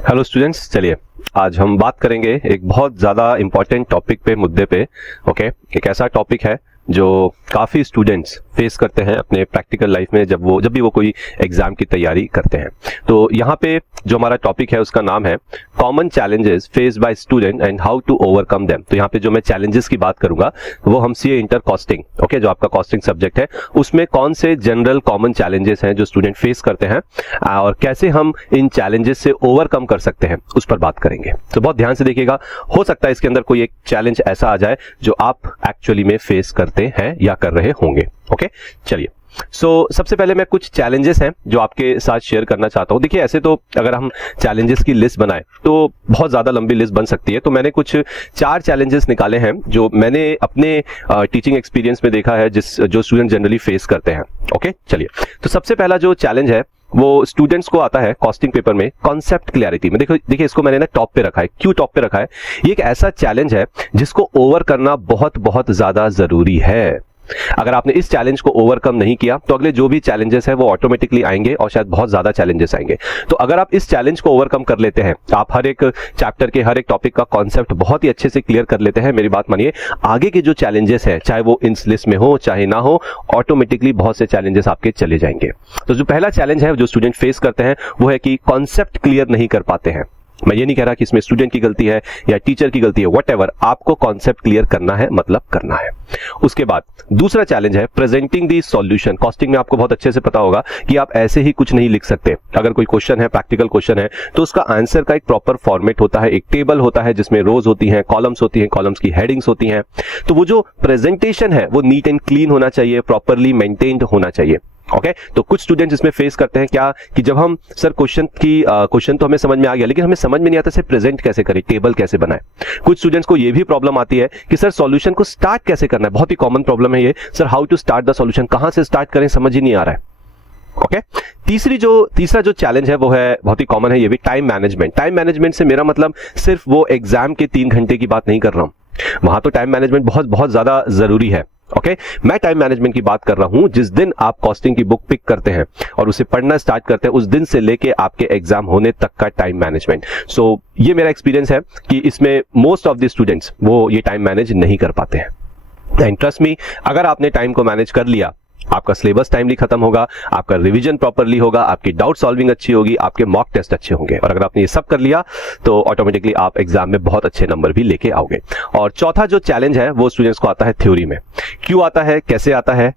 Hello students, चलिए आज हम बात करेंगे एक बहुत ज़्यादा इम्पॉर्टेंट टॉपिक पे, मुद्दे पे। ओके, एक ऐसा टॉपिक है जो काफ़ी स्टूडेंट्स फेस करते हैं अपने प्रैक्टिकल लाइफ में जब भी वो कोई एग्जाम की तैयारी करते हैं। तो यहाँ पे जो हमारा टॉपिक है उसका नाम है common challenges faced by student and how to overcome them. तो यहाँ पे जो मैं चैलेंजेस की बात करूंगा वो हम सीए इंटर कॉस्टिंग, ओके, जो आपका कॉस्टिंग सब्जेक्ट है, उसमें कौन से जनरल कॉमन चैलेंजेस हैं जो स्टूडेंट फेस करते हैं और कैसे हम इन चैलेंजेस से ओवरकम कर सकते हैं उस पर बात करेंगे। तो बहुत ध्यान से देखिएगा, हो सकता है इसके अंदर कोई एक चैलेंज ऐसा आ जाए जो आप एक्चुअली में फेस करते हैं या कर रहे होंगे। ओके, चलिए सबसे पहले मैं कुछ चैलेंजेस हैं जो आपके साथ शेयर करना चाहता हूं। देखिए, ऐसे तो अगर हम चैलेंजेस की लिस्ट बनाएं तो बहुत ज्यादा लंबी लिस्ट बन सकती है, तो मैंने कुछ 4 चैलेंजेस निकाले हैं जो मैंने अपने टीचिंग एक्सपीरियंस में देखा है जो स्टूडेंट जनरली फेस करते हैं। ओके, चलिए, तो सबसे पहला जो चैलेंज है वो स्टूडेंट्स को आता है कॉस्टिंग पेपर में कॉन्सेप्ट क्लैरिटी में। देखिए इसको मैंने ना टॉप पे रखा है। क्यों टॉप पे रखा है? ये एक ऐसा चैलेंज है जिसको ओवर करना बहुत बहुत ज्यादा जरूरी है। अगर आपने इस चैलेंज को ओवरकम नहीं किया तो अगले जो भी चैलेंजेस है वो ऑटोमेटिकली आएंगे और शायद बहुत ज्यादा चैलेंजेस आएंगे। तो अगर आप इस चैलेंज को ओवरकम कर लेते हैं, आप हर एक चैप्टर के हर एक टॉपिक का कॉन्सेप्ट बहुत ही अच्छे से क्लियर कर लेते हैं, मेरी बात मानिए, आगे के जो चैलेंजेस है चाहे वो इन लिस्ट में हो चाहे ना हो, ऑटोमेटिकली बहुत से चैलेंजेस आपके चले जाएंगे। तो जो पहला चैलेंज है जो स्टूडेंट फेस करते हैं वो है कि कॉन्सेप्ट क्लियर नहीं कर पाते हैं। मैं ये नहीं कह रहा कि इसमें स्टूडेंट की गलती है या टीचर की गलती है, व्हाटएवर, आपको कॉन्सेप्ट क्लियर करना है, मतलब करना है। उसके बाद दूसरा चैलेंज है प्रेजेंटिंग दी सॉल्यूशन। कॉस्टिंग में आपको बहुत अच्छे से पता होगा कि आप ऐसे ही कुछ नहीं लिख सकते। अगर कोई क्वेश्चन है, प्रैक्टिकल क्वेश्चन है, तो उसका आंसर का एक प्रॉपर फॉर्मेट होता है, एक टेबल होता है जिसमें रोज होती हैं, कॉलम्स होती हैं, कॉलम्स की हेडिंग्स होती हैं। तो वो जो प्रेजेंटेशन है वो नीट एंड क्लीन होना चाहिए, प्रॉपरली मेंटेन्ड होना चाहिए। ओके, तो कुछ स्टूडेंट्स इसमें फेस करते हैं क्या कि जब हम सर क्वेश्चन तो हमें समझ में आ गया लेकिन हमें समझ में नहीं आता प्रेजेंट कैसे करें, टेबल कैसे बनाए। कुछ स्टूडेंट्स को ये भी प्रॉब्लम आती है कि सर सॉल्यूशन को स्टार्ट कैसे करना है। बहुत ही कॉमन प्रॉब्लम है ये, sir how to start the solution, कहां से स्टार्ट करें समझ ही नहीं आ रहा है। ओके, तीसरा जो चैलेंज है वो है बहुत ही कॉमन है, ये भी टाइम मैनेजमेंट। टाइम मैनेजमेंट से मेरा मतलब सिर्फ वो एग्जाम के 3 घंटे की बात नहीं कर रहा हूं, वहां तो टाइम मैनेजमेंट बहुत बहुत ज्यादा जरूरी है। ओके, मैं टाइम मैनेजमेंट की बात कर रहा हूं जिस दिन आप कॉस्टिंग की बुक पिक करते हैं और उसे पढ़ना स्टार्ट करते हैं, उस दिन से लेके आपके एग्जाम होने तक का टाइम मैनेजमेंट। ये मेरा एक्सपीरियंस है कि इसमें मोस्ट ऑफ द स्टूडेंट्स वो ये टाइम मैनेज नहीं कर पाते हैं। एंड ट्रस्ट मी, अगर आपने टाइम को मैनेज कर लिया, आपका सिलेबस टाइमली खत्म होगा, आपका रिवीजन प्रॉपरली होगा, आपकी डाउट सॉल्विंग अच्छी होगी, आपके मॉक टेस्ट अच्छे होंगे, और अगर आपने ये सब कर लिया तो ऑटोमेटिकली आप एग्जाम में बहुत अच्छे नंबर भी लेके आओगे। और चौथा जो चैलेंज है वो स्टूडेंट्स को आता है थ्योरी में। क्यों आता है, कैसे आता है,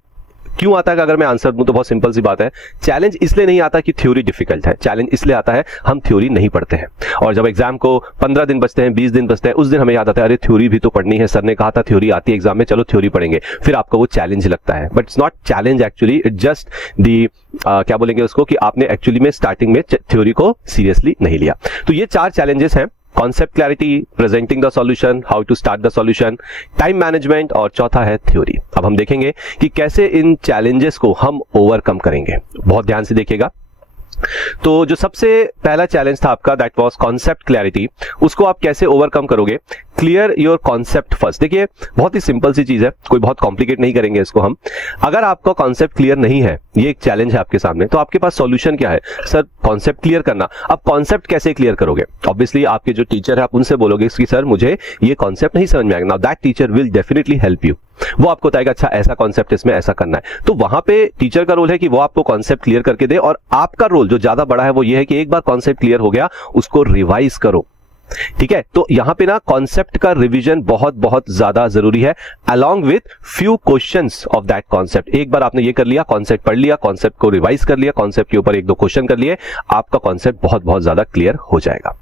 क्यों आता है? अगर मैं आंसर दूं तो बहुत सिंपल सी बात है, चैलेंज इसलिए नहीं आता कि थ्योरी डिफिकल्ट है, चैलेंज इसलिए आता है हम थ्योरी नहीं पढ़ते हैं। और जब एग्जाम को 15 दिन बचते हैं, 20 दिन बचते हैं, उस दिन हमें याद आता है अरे थ्योरी भी तो पढ़नी है, सर ने कहा था थ्योरी आती है एग्जाम में, चलो थ्योरी पढ़ेंगे, फिर आपको वो चैलेंज लगता है। But it's not challenge actually, it just the क्या बोलेंगे उसको, कि आपने एक्चुअली में स्टार्टिंग में थ्योरी को सीरियसली नहीं लिया। तो ये 4 चैलेंजेस हैं, concept clarity, presenting the solution, how to start the solution, time management, और चौथा है थ्योरी। अब हम देखेंगे कि कैसे इन चैलेंजेस को हम ओवरकम करेंगे। बहुत ध्यान से देखिएगा। तो जो सबसे पहला चैलेंज था आपका, दैट वाज कॉन्सेप्ट क्लैरिटी, उसको आप कैसे ओवरकम करोगे? Clear your concept first. देखिए बहुत ही सिंपल सी चीज है, कोई बहुत कॉम्प्लिकेट नहीं करेंगे इसको हम। अगर आपका कॉन्सेप्ट क्लियर नहीं है, ये एक चैलेंज है आपके सामने, तो आपके पास सॉल्यूशन क्या है? सर कॉन्सेप्ट क्लियर करना। अब कॉन्सेप्ट कैसे क्लियर करोगे? ऑब्वियसली आपके जो टीचर है आप उनसे बोलोगे कि सर मुझे ये कॉन्सेप्ट नहीं समझ में आएगा। Now that teacher will definitely help you. वो आपको बताएगा अच्छा ऐसा कॉन्सेप्ट इसमें ऐसा करना है। तो वहां पे टीचर का रोल है कि वो आपको कॉन्सेप्ट क्लियर करके दे, और आपका रोल जो ज्यादा बड़ा है वो ये है कि एक बार कॉन्सेप्ट क्लियर हो गया उसको रिवाइज करो। ठीक है, तो यहां पे ना कॉन्सेप्ट का रिवीजन बहुत बहुत ज्यादा जरूरी है, along with few questions of that concept. एक बार आपने ये कर लिया, कॉन्सेप्ट पढ़ लिया, कॉन्सेप्ट को रिवाइज कर लिया, कॉन्सेप्ट के ऊपर 1-2 क्वेश्चन कर लिए, आपका कॉन्सेप्ट बहुत बहुत ज्यादा क्लियर हो जाएगा।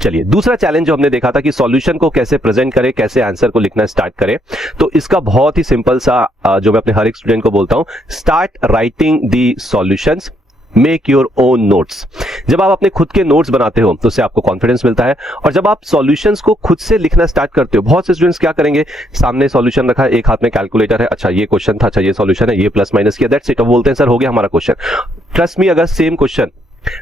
चलिए, दूसरा चैलेंज जो हमने देखा था कि सॉल्यूशन को कैसे प्रेजेंट करें, कैसे आंसर को लिखना स्टार्ट करें, तो इसका बहुत ही सिंपल सा जो मैं अपने हर एक स्टूडेंट को बोलता हूं, start writing the solutions, make your own notes. जब आप अपने खुद के नोट्स बनाते हो तो उससे आपको कॉन्फिडेंस मिलता है, और जब आप सॉल्यूशंस को खुद से लिखना स्टार्ट करते हो, बहुत से स्टूडेंट्स क्या करेंगे, सामने सॉल्यूशन रखा है, एक हाथ में कैलकुलेटर है, अच्छा ये क्वेश्चन था, अच्छा ये सॉल्यूशन है, ये प्लस माइनस किया, दैट्स इट, अब बोलते हैं सर हो गया हमारा क्वेश्चन। ट्रस्ट मी, अगर सेम क्वेश्चन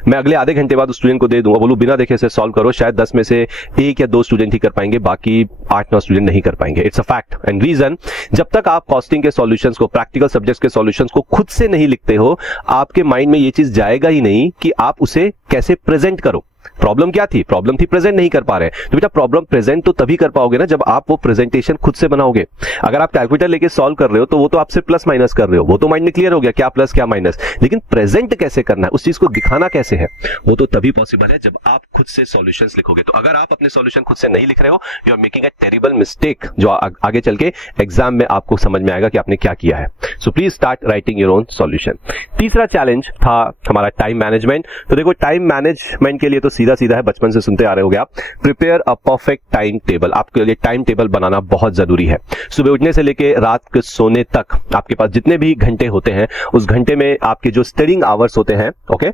मैं अगले आधे घंटे बाद उस स्टूडेंट को दे दूंगा, बोलूं बिना देखे से सॉल्व करो, शायद 10 में से 1 या 2 स्टूडेंट ही कर पाएंगे, बाकी 8-9 स्टूडेंट नहीं कर पाएंगे। It's a fact and reason, जब तक आप कॉस्टिंग के सॉल्यूशंस को, प्रैक्टिकल सब्जेक्ट्स के सॉल्यूशंस को खुद से नहीं लिखते हो, आपके माइंड में ये चीज जाएगा ही नहीं कि आप उसे कैसे प्रेजेंट करो। प्रॉब्लम क्या थी? प्रॉब्लम थी प्रेजेंट नहीं कर पा रहे। तो बेटा प्रॉब्लम प्रेजेंट तो तभी कर पाओगे ना जब आप वो प्रेजेंटेशन खुद से बनाओगे। अगर आप कैलकुलेटर लेके सॉल्व कर रहे हो तो वो तो आपसे प्लस माइनस कर रहे हो, वो तो माइंड में क्लियर हो गया क्या प्लस क्या माइनस, लेकिन प्रेजेंट कैसे करना है, उस चीज को दिखाना कैसे है, वो तो तभी पॉसिबल है जब आप खुद से सॉल्यूशंस लिखोगे। तो अगर आप अपने सॉल्यूशन खुद से नहीं लिख रहे हो, you are making a terrible mistake, जो आगे चल के एग्जाम में आपको समझ में आएगा कि आपने क्या किया है। So please start writing your own solution. तीसरा चैलेंज था हमारा टाइम मैनेजमेंट। तो देखो टाइम मैनेजमेंट के लिए तो सीधा सीधा है, बचपन से सुनते आ रहे होगे आप, prepare a perfect time table. आपके लिए टाइम टेबल बनाना बहुत जरूरी है। सुबह उठने से लेके रात के सोने तक आपके पास जितने भी घंटे होते हैं, उस घंटे में आपके जो स्टडिंग आवर्स होते हैं, ओके,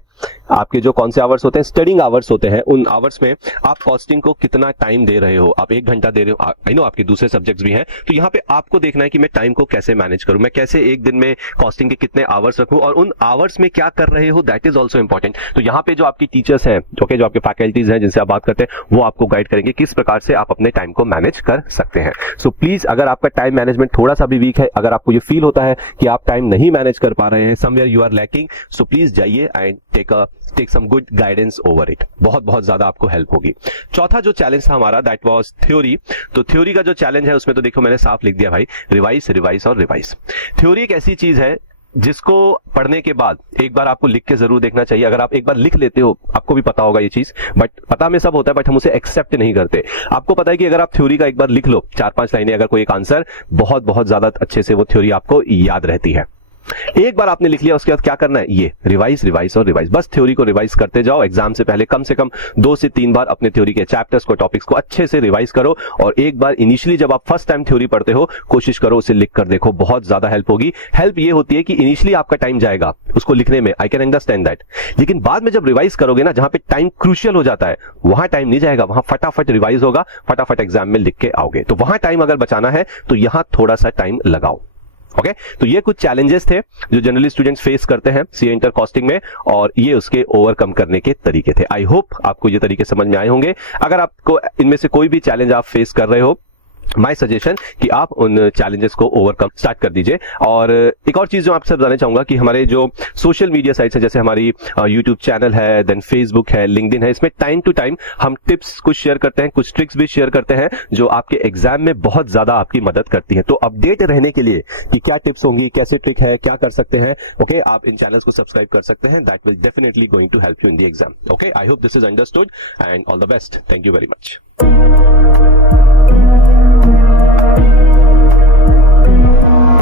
आपके जो कौन से आवर्स होते हैं, स्टडिंग आवर्स होते हैं, उन आवर्स में आप कॉस्टिंग को कितना टाइम दे रहे हो। आप 1 घंटा दे रहे हो, आई नो आपके दूसरे सब्जेक्ट्स भी हैं, तो यहाँ पे आपको देखना है कि मैं टाइम को कैसे मैनेज करूं, मैं कैसे एक दिन में कॉस्टिंग के कितने आवर्स रखूं, और उन आवर्स में क्या कर रहे हो, दैट इज ऑल्सो इंपॉर्टेंट। तो यहाँ पे जो आपकी टीचर्स हैं, ओके, जो आपके फैकल्टीज हैं जिनसे आप बात करते हैं, वो आपको गाइड करेंगे किस प्रकार से आप अपने टाइम को मैनेज कर सकते हैं। सो प्लीज, अगर आपका टाइम मैनेजमेंट थोड़ा सा भी वीक है, अगर आपको ये फील होता है कि आप टाइम नहीं मैनेज कर पा रहे हैं, somewhere you are lacking, so please जाइए and take some good guidance over it. बहुत ज्यादा आपको हेल्प होगी। चौथा जो चैलेंज था हमारा, दैट वाज थ्योरी। तो थ्योरी का जो चैलेंज है उसमें तो देखो मैंने साफ लिख दिया भाई, रिवाइज रिवाइज और रिवाइज। थ्योरी एक ऐसी चीज है जिसको पढ़ने के बाद एक बार आपको लिख के जरूर देखना चाहिए। अगर आप एक बार लिख लेते हो, आपको भी पता होगा ये चीज, बट पता में सब होता है, बट हम उसे एक्सेप्ट नहीं करते। आपको पता है कि अगर आप थ्योरी का एक बार लिख लो, 4-5 लाइनें, अगर कोई एक आंसर, बहुत ज्यादा अच्छे से वो थ्योरी आपको याद रहती है। एक बार आपने लिख लिया, उसके बाद क्या करना है, ये रिवाइज रिवाइज और रिवाइज। बस थ्योरी को रिवाइज करते जाओ। एग्जाम से पहले कम से कम 2 से 3 बार अपने थ्योरी के चैप्टर्स को, टॉपिक्स को अच्छे से रिवाइज करो। और एक बार इनिशियली जब आप फर्स्ट टाइम थ्योरी पढ़ते हो, कोशिश करो उसे लिख कर देखो, बहुत ज्यादा हेल्प होगी। हेल्प ये होती है कि इनिशियली आपका टाइम जाएगा उसको लिखने में, आई कैन अंडरस्टैंड दैट, लेकिन बाद में जब रिवाइज करोगे ना, जहां पे टाइम क्रूशियल हो जाता है, वहां टाइम नहीं जाएगा, वहां फटाफट रिवाइज होगा, फटाफट एग्जाम में लिख के आओगे। तो वहां टाइम अगर बचाना है तो यहां थोड़ा सा टाइम लगाओ। ओके, तो ये कुछ चैलेंजेस थे जो जनरली स्टूडेंट्स फेस करते हैं सीए इंटर कॉस्टिंग में, और ये उसके ओवरकम करने के तरीके थे। आई होप आपको ये तरीके समझ में आए होंगे। अगर आपको इनमें से कोई भी चैलेंज आप फेस कर रहे हो, माय सजेशन कि आप उन चैलेंजेस को ओवरकम स्टार्ट कर दीजिए। और एक और चीज जो आपसे बताना चाहूंगा कि हमारे जो सोशल मीडिया साइट्स है, जैसे हमारी यूट्यूब चैनल है, देन फेसबुक है, लिंक्डइन है, इसमें टाइम टू टाइम हम टिप्स कुछ शेयर करते हैं, कुछ ट्रिक्स भी शेयर करते हैं जो आपके एग्जाम में बहुत ज्यादा आपकी मदद करती है। तो अपडेट रहने के लिए कि क्या टिप्स होंगी, कैसे ट्रिक है, क्या कर सकते हैं, ओके, आप इन चैनल्स को सब्सक्राइब कर सकते हैं। That will definitely going to help you in the exam. Okay, I hope this is understood and all the best. Thank you very much.